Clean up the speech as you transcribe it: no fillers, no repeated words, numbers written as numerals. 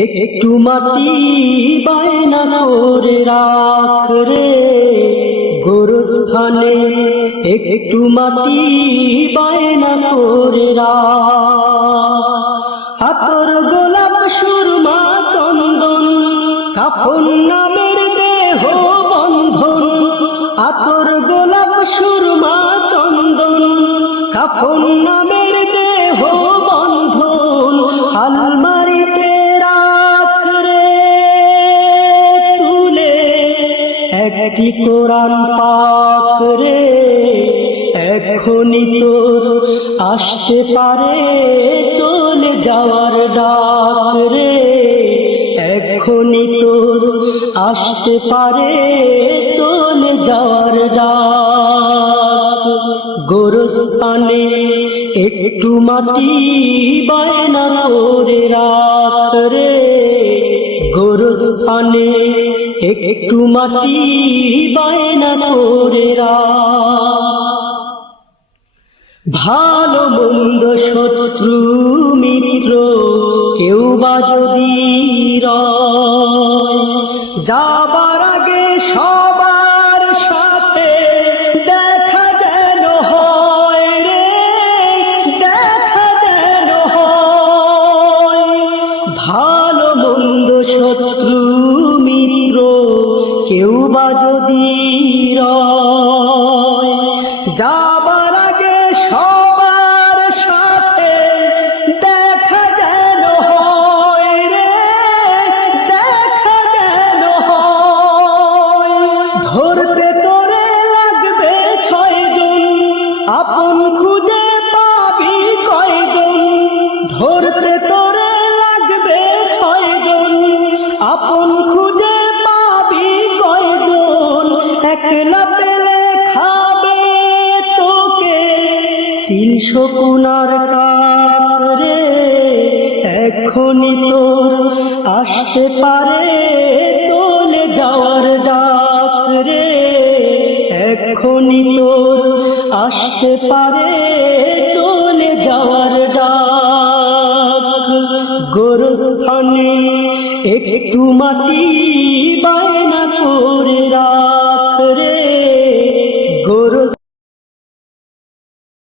একটু মাটি বায়না করে রাখ রে গোরস্থানে, একটু মাটি বায়না করে রাখ। আতর গোলাপ সুরমা চন্দন কাফন নামের দেহ বন্ধন, আতর গোলাপ সুরমা চন্দন কাফন নামের দেহ বন্ধন, আলমারিতে রাখ রে তুলে একটি কোরআন পাক রে। এখনই তোর আসতে পারে চলে যাওয়ার ডাক রে, এখনই তোর আসতে পারে চলে যাওয়ার ডাক। গোরস্থানে একটু মাটি বায়না করে রাখ রে গোরস্থানে, একটু মাটি বায়না করে রাখ। ভালো মন্দ শত্রু মিত্র কেউ বা যদি রয়, যাবার আগে সবার সাথে দেখা যেন হয় রে, দেখা যেন হয়। ভালো মন্দ শত্রু মিত্র কেউ বা যদি রয়, যাবার আগে সবার সাথে দেখা যেন হয় রে, দেখা যেন হয়। ধরতে তোরে লাগবে 6 জন, আপন খুঁজে পাবি কয়জন। ধরতে তোরে লাগবে 6 জন, আপন খুঁজে পাবি কয়জন। একলা পেলে খাবে তোকে চিল শকুনার কাক রে, এখনই তোর আসতে পারে চলে যাওয়ার ডাক রে, এখনই তোর আসতে পারে চলে যাওয়ার ডাক। গোরস্থানে একটু মাটি বায়না করে রাখ।